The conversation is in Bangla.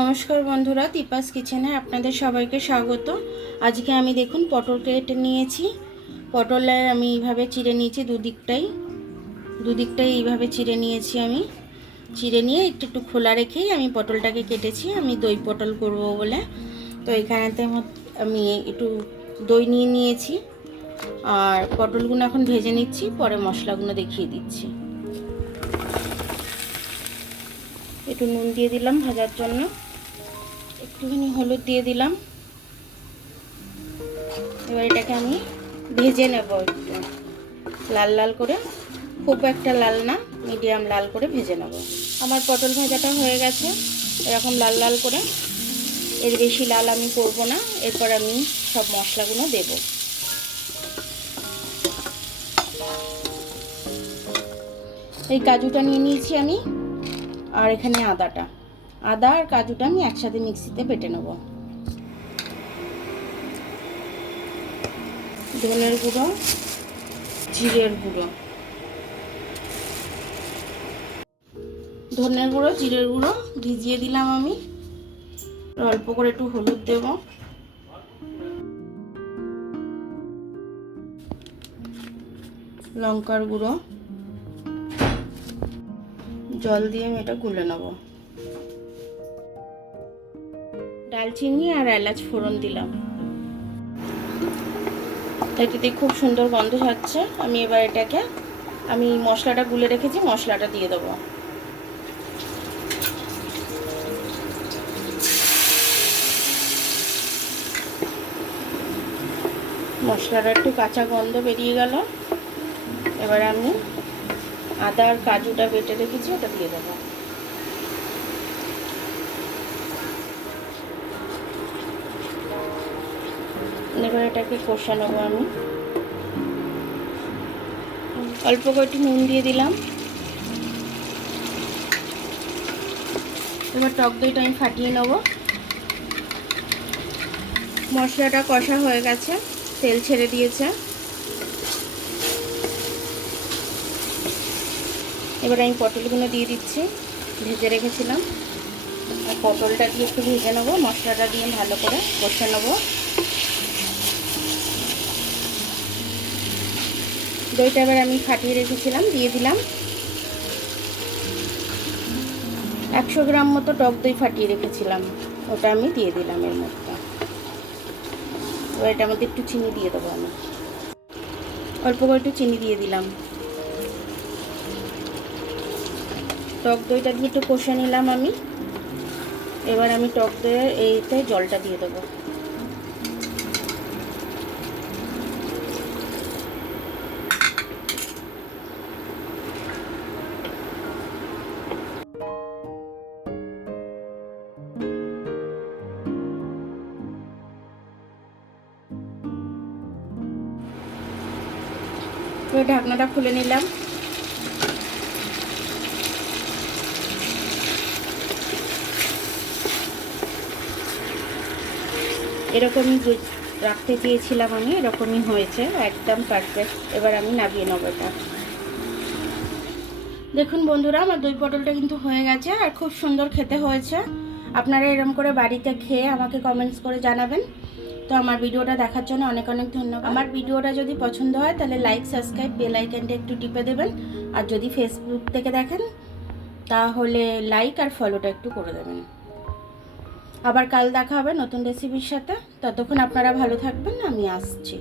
নমস্কার বন্ধুরা, দীপাস কিচেনে আপনাদের সবাইকে স্বাগত। আজকে আমি দেখুন পটল কেটে নিয়েছি। পটলের আমি এইভাবে চিড়ে নিয়েছি, দুদিকটাই এইভাবে চিড়ে নিয়েছি। আমি চিড়ে নিয়ে একটু একটু খোলা রেখেই আমি পটলটাকে কেটেছি, আমি দই পটল করব বলে। তো এখানেতে আমি একটু দই নিয়ে নিয়েছি, আর পটলগুলো এখন ভেজে নিচ্ছি, পরে মশলাগুলো দেখিয়ে দিচ্ছি। একটু নুন দিয়ে দিলাম ভাজার জন্য, একটুখানি হলুদ দিয়ে দিলাম। এবার এটাকে আমি ভেজে নেব একটু লাল লাল করে, খুব একটা লাল না, মিডিয়াম লাল করে ভেজে নেব। আমার পটল ভাজাটা হয়ে গেছে এরকম লাল লাল করে, এর বেশি লাল আমি করব না। এরপর আমি সব মশলাগুলো দেব। এই কাজুটা নিয়ে নিয়েছি আমি, আর এখানে আদা আর কাজুটা আমি একসাথে মিক্সিতে বেটে নেব। ধনের গুঁড়ো, জিরের গুঁড়ো, ধনের গুঁড়ো জিরের গুঁড়ো ভিজিয়ে দিলাম আমি। অল্প করে একটু হলুদ দেব, লঙ্কার গুঁড়ো, জল দিয়ে আমি এটা গুলে নেব। ডালচিনি আর এলাচ ফোড়ন দিলাম, এটাতে খুব সুন্দর গন্ধ ছাড়ছে। আমি এবার এটাকে, আমি মশলাটা গুলে রেখেছি, মশলাটা দিয়ে দেবো। মশলাটা একটু কাঁচা গন্ধ বেরিয়ে গেল। এবার আমি আদা আর কাজুটা বেটে রেখেছি, ওটা দিয়ে দেবো। এবার এটাকে কষা নেবো আমি। অল্প করে একটু নুন দিয়ে দিলাম। এবার টক দইটা আমি ফাটিয়ে নেব। মশলাটা কষা হয়ে গেছে, তেল ছেড়ে দিয়েছে। এবার আমি পটলগুলো দিয়ে দিচ্ছি, ভেজে রেখেছিলাম। আর পটলটা দিয়ে একটু ভেজে নেবো, মশলাটা দিয়ে ভালো করে কষে নেবো। দইটা এবার আমি ফাটিয়ে রেখেছিলাম, দিয়ে দিলাম। 100 গ্রাম মতো টক দই ফাটিয়ে রেখেছিলাম, ওটা আমি দিয়ে দিলাম এর মধ্যে। এবার এটার মধ্যে একটু চিনি দিয়ে দেবো আমি, অল্প করে একটু চিনি দিয়ে দিলাম। টক দইটা দিয়ে একটু কষে নিলাম আমি। এবার আমি টক দইয়ের এইতে জলটা দিয়ে দেবো। এবার ঢাকনাটা খুলে নিলাম। এরকমই রাখতে চেয়েছিলাম আমি, এরকমই হয়েছে, একদম পারফেক্ট। এবার আমি নামিয়ে নেবো এটা। দেখুন বন্ধুরা, আমার দই পটলটা কিন্তু হয়ে গেছে, আর খুব সুন্দর খেতে হয়েছে। আপনারা এরকম করে বাড়িতে খেয়ে আমাকে কমেন্টস করে জানাবেন। তো আমার ভিডিওটা দেখার জন্য অনেক অনেক ধন্যবাদ। আমার ভিডিওটা যদি পছন্দ হয় তাহলে লাইক, সাবস্ক্রাইব, বেল আইকনটা একটু টিপে দেবেন। আর যদি ফেসবুক থেকে দেখেন তাহলে লাইক আর ফলোটা একটু করে দেবেন। আবার কাল দেখা হবে নতুন রেসিপির সাথে। ততক্ষণ আপনারা ভালো থাকবেন, আমি আসছি।